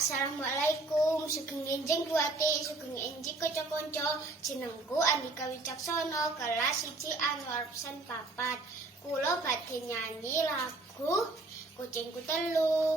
Assalamualaikum, sugeng enjing buati, sugeng enjing kanca-kanca. Jenengku Andika Wicaksono, kelas 1 Anwar Pesen 4. Kula badhe nyanyi lagu Kucingku Telu.